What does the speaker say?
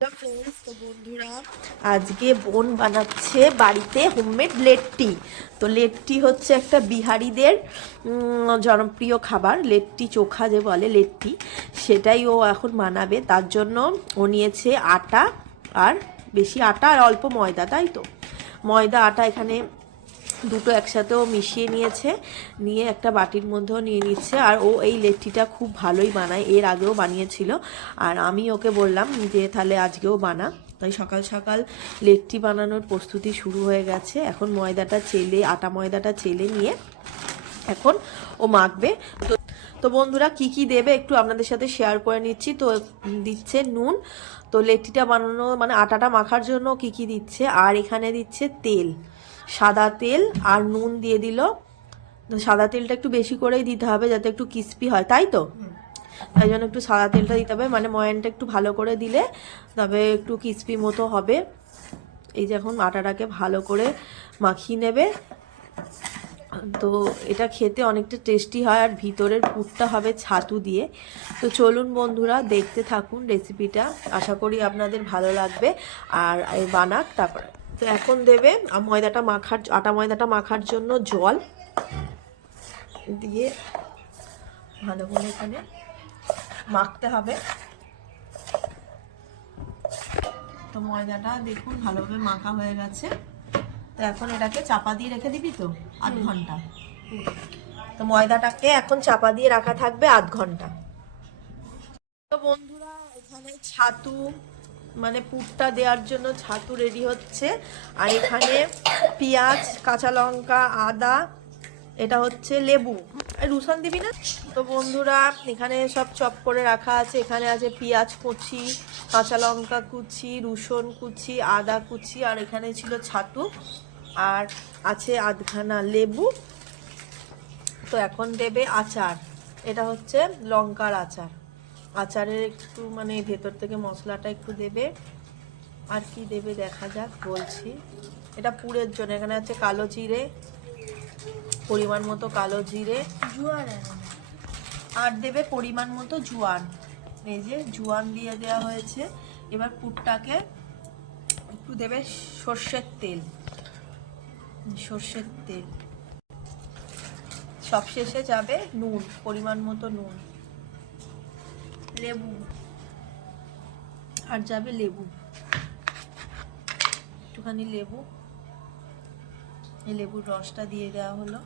তো বন্ধুরা, আজকে বোন বানাচ্ছে বাড়িতে হোমমেড লেট্টি। তো লেট্টি হচ্ছে একটা বিহারিদের জনপ্রিয় খাবার। লেট্টি চোখা যে বলে লেট্টি, সেটাই ও এখন বানাবে। তার জন্য ও নিয়েছে আটা, আর বেশি আটা আর অল্প ময়দা, তাই তো ময়দা আটা এখানে দুটো একসাথেও মিশিয়ে নিয়েছে, নিয়ে একটা বাটির মধ্যেও নিয়ে নিচ্ছে। আর ও এই লেট্টিটা খুব ভালোই বানায়, এর আগেও বানিয়েছিল। আর আমি ওকে বললাম যে তাহলে আজকেও বানা। তাই সকাল সকাল লেট্টি বানানোর প্রস্তুতি শুরু হয়ে গেছে। এখন আটা ময়দাটা চেলে নিয়ে এখন ও মাখবে। তো বন্ধুরা, কি কি দেবে একটু আপনাদের সাথে শেয়ার করে নিচ্ছি। তো দিচ্ছে নুন, তো লেট্টিটা বানানো মানে আটাটা মাখার জন্য কি কি দিচ্ছে। আর এখানে দিচ্ছে তেল, সাদা তেল আর নুন দিয়ে দিল। সাদা তেলটা একটু বেশি করেই দিতে হবে যাতে একটু ক্রিস্পি হয়, তাই তো তাই জন্য একটু সাদা তেলটা দিতে হবে, মানে ময়ানটা একটু ভালো করে দিলে তবে একটু ক্রিস্পি মতো হবে। এই যে এখন আটাটাকে ভালো করে মাখিয়ে নেবে। তো এটা খেতে অনেকটা টেস্টি হয়, আর ভিতরের পুরটা হবে ছাতু দিয়ে। তো চলুন বন্ধুরা, দেখতে থাকুন রেসিপিটা, আশা করি আপনাদের ভালো লাগবে। আর বানাক তারপরে। তো এখন দেবে আটা ময়দাটা মাখার জন্য জল দিয়ে ভালো করে এখানে মাখতে হবে। তো ময়দাটা দেখুন ভালোভাবে মাখা হয়ে গেছে। তো এখন এটাকে চাপা দিয়ে রেখে দিবি তো আধ ঘন্টা। তো ময়দাটাকে এখন চাপা দিয়ে রাখা থাকবে আধ ঘন্টা। তো বন্ধুরা, এখানে ছাতু মানে পুরটা দেওয়ার জন্য ছাতু রেডি হচ্ছে। আর এখানে পেঁয়াজ, কাঁচা লঙ্কা, আদা, এটা হচ্ছে লেবু। রসুন দিবি না? তো বন্ধুরা, এখানে সব চপ করে রাখা আছে। এখানে আছে পেঁয়াজ কুচি, কাঁচা লঙ্কা কুচি, রসুন কুচি, আদা কুচি, আর এখানে ছিল ছাতু, আর আছে আধখানা লেবু। তো এখন দেবে আচার, এটা হচ্ছে লঙ্কার আচার। আচারের একটু মানে ভেতর থেকে মশলাটা একটু দেবে। আর কি দেবে দেখা যাক, বলছি। এটা পুরের জন্য এখানে আছে কালো জিরে, পরিমাণ মতো কালো জিরে, জোয়ান, আর দেবে পরিমাণ মতো জোয়ান। এই যে জোয়ান দিয়ে দেওয়া হয়েছে। এবার পুরটাকে একটু দেবে সর্ষের তেল, সবশেষে যাবে নুন, পরিমাণ মতো নুন, লেবু, আর যাবে লেবু, একটুখানি লেবু। এই লেবুর রসটা দিয়ে দেওয়া হলো।